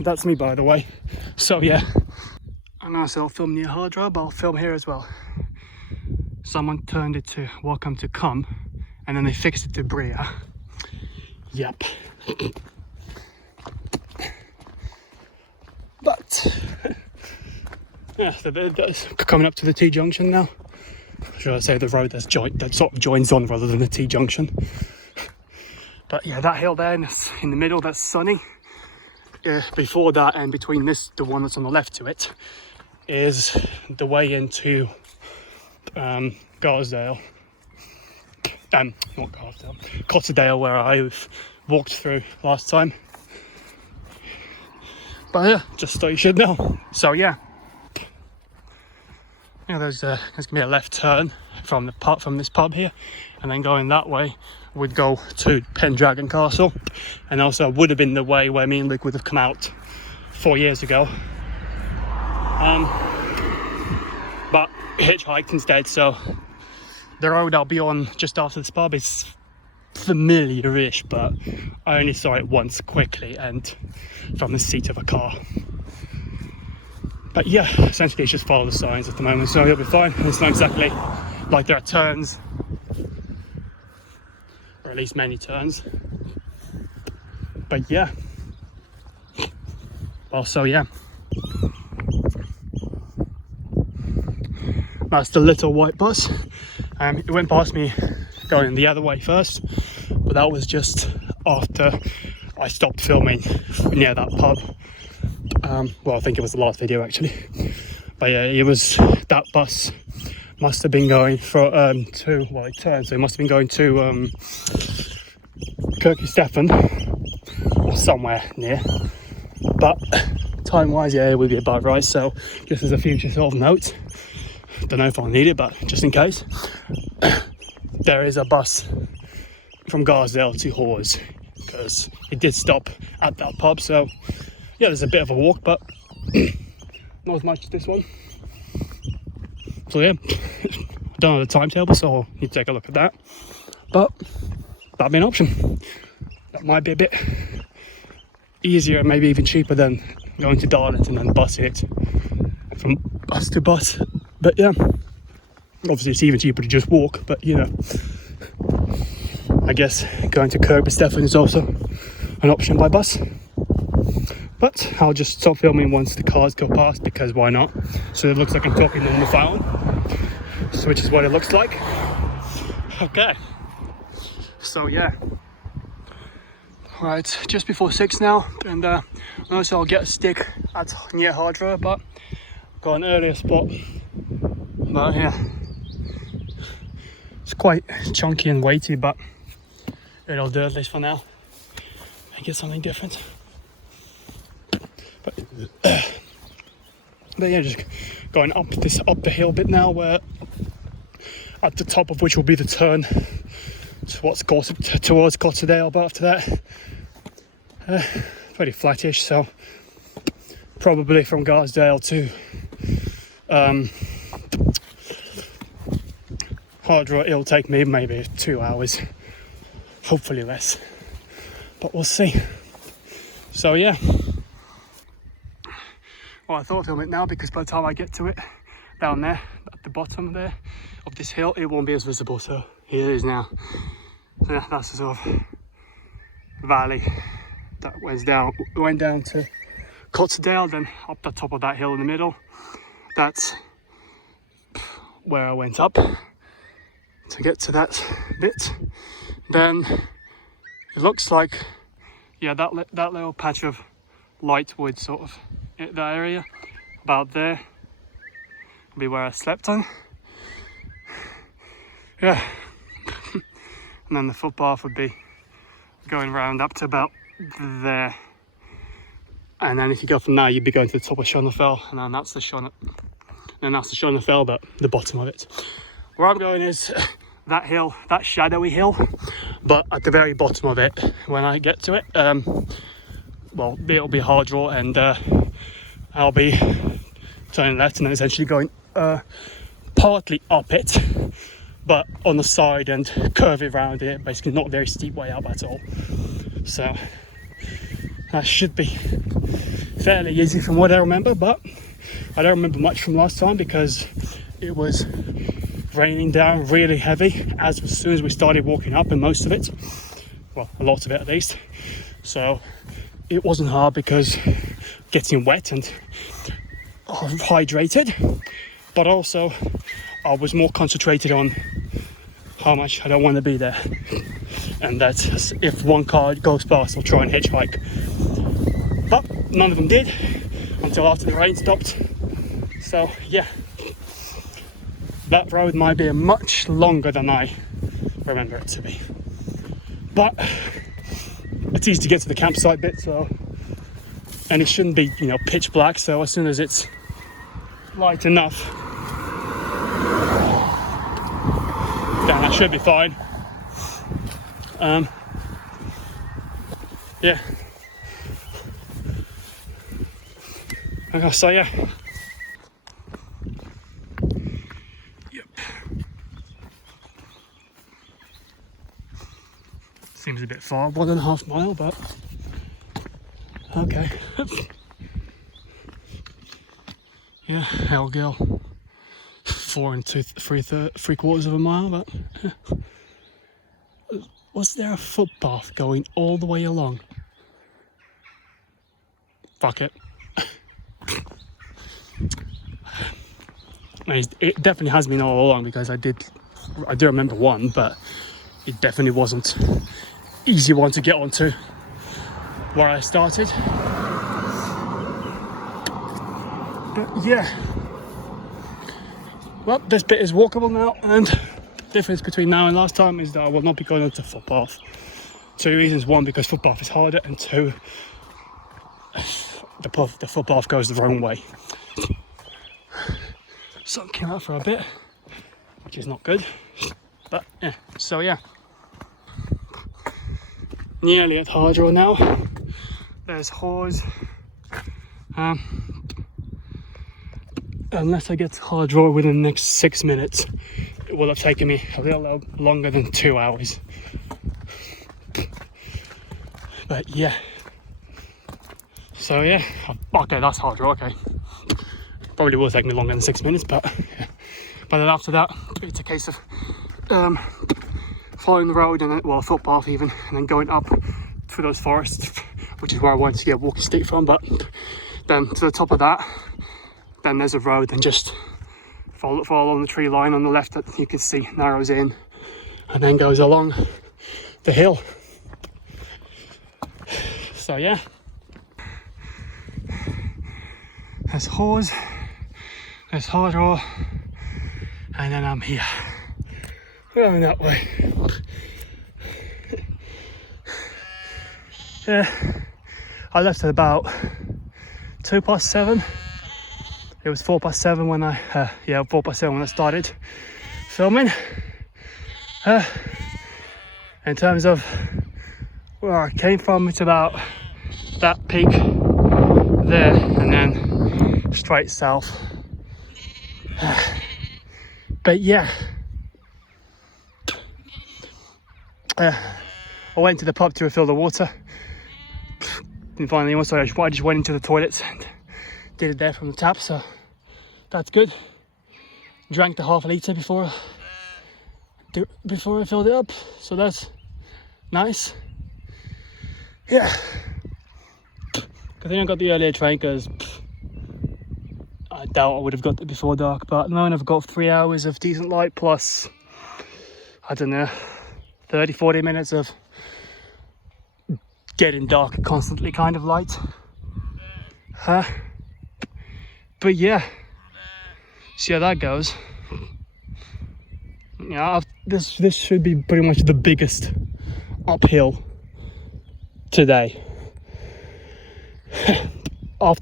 That's me, by the way. So yeah, I know I said I'll film near Hardra, but I'll film here as well. Someone turned it to welcome to Cum, and then they fixed it to Bria. Yep. But yeah, that's coming up to the T-junction now. Should I say the road that sort of joins on rather than the T-junction. But yeah, that hill there in the middle, that's sunny. Before that, and between this, the one that's on the left to it, is the way into Garsdale. Not Garsdale, Cotterdale, where I walked through last time. But yeah, just so you should know. So yeah, there's gonna be a left turn from this pub here, and then going that way would go to Pendragon Castle, and also would have been the way where me and Luke would have come out 4 years ago. But hitchhiked instead, so the road I'll be on just after this pub is familiar-ish, but I only saw it once quickly and from the seat of a car. But yeah, essentially it's just follow the signs at the moment, so it'll be fine. It's not exactly like there are turns, or at least many turns. But yeah, well, so yeah, that's the little white bus. It went past me going the other way first, but that was just after I stopped filming near that pub. Well, I think it was the last video actually, but yeah, it was that bus must have been going to, well, it turned, so it must have been going to Kirkstephen or somewhere near, but time wise, yeah, it would be about right. So just as a future sort of note, don't know if I'll need it, but just in case, there is a bus from Garsdale to Hawes, because it did stop at that pub. So yeah, there's a bit of a walk, but not as much as this one. So yeah, I don't know the timetable, so I'll need to take a look at that. But that'd be an option. That might be a bit easier, maybe even cheaper than going to Darlington and then busing it from bus to bus. But yeah, obviously it's even cheaper to just walk, but you know, I guess going to Kirkstephen is also an option by bus. But I'll just stop filming once the cars go past, because why not? So it looks like I'm talking on the phone, so which is what it looks like. Okay, so yeah, right, just before 6 now, and also I'll get a stick at near Hardra, but got an earlier spot. But yeah, it's quite chunky and weighty, but it'll do at least for now. I get something different. But yeah, just going up the hill bit now, where at the top of which will be the turn towards Cotterdale, but after that, pretty flattish. So probably from Garsdale to Hardra, it'll take me maybe 2 hours, hopefully less, but we'll see. So yeah, well, I thought I'd film it now, because by the time I get to it down there at the bottom there of this hill, it won't be as visible. So here it is now. So yeah, that's the sort of valley that went down to Cotterdale, then up the top of that hill in the middle. That's where I went up to get to that bit. Then it looks like, yeah, that little patch of light wood, sort of that area about there, will be where I slept on. Yeah. And then the footpath would be going round up to about there, and then if you go from there, you'd be going to the top of Shonafell, and then that's the Shonafell, but the bottom of it. Where I'm going is that hill, that shadowy hill, but at the very bottom of it, when I get to it, well, it'll be a hard draw, and I'll be turning left and then essentially going partly up it, but on the side, and curving around it, basically not a very steep way up at all. So That should be fairly easy from what I remember, but I don't remember much from last time because it was raining down really heavy as soon as we started walking up, and most of it, well, a lot of it at least. So it wasn't hard because getting wet and hydrated, but also I was more concentrated on how much I don't want to be there, and that if one car goes past I'll try and hitchhike. But none of them did until after the rain stopped. So yeah, that road might be much longer than I remember it to be, but it's easy to get to the campsite bit, so, and it shouldn't be, you know, pitch black, so as soon as it's light enough, then that should be fine. Yeah. Okay, so yeah. Yep. Seems a bit far, 1.5 miles, but okay. Yeah, hell girl. 4 3/4 of a mile, but was there a footpath going all the way along? Fuck it. It definitely has been all along because I do remember one, but it definitely wasn't easy one to get onto where I started. But yeah, well, this bit is walkable now, and the difference between now and last time is that I will not be going onto footpath. 2 reasons: one, because footpath is harder, and 2, the footpath goes the wrong way. Sun came out for a bit, which is not good, but yeah, so yeah. Nearly at Hardrow now. There's Hawes. Unless I get to Hardrow within the next 6 minutes, it will have taken me a little longer than 2 hours. But yeah. So yeah, okay, that's Hardrow, okay. Probably will take me longer than 6 minutes, but yeah. But then after that, it's a case of following the road, and then, well, a footpath even, and then going up through those forests, which is where I wanted to get a walking stick from. But then to the top of that, then there's a road, and just follow along the tree line on the left that you can see narrows in, and then goes along the hill. So yeah, there's Hawes, there's Hardrow, and then I'm here. Going that way. Yeah, I left at about 7:02. It was 7:04 when I, 7:04 when I started filming. In terms of where I came from, it's about that peak there, and then straight south. But yeah, I went to the pub to refill the water. Didn't find anyone, so I just went into the toilets and did it there from the tap, so that's good. Drank the half a litre before I filled it up, so that's nice. Yeah, I think I got the earlier train because I doubt I would have got it before dark, but at the moment I've got 3 hours of decent light plus, I don't know, 30-40 minutes of getting dark constantly kind of light. But yeah, see how that goes. Yeah, this should be pretty much the biggest uphill today. After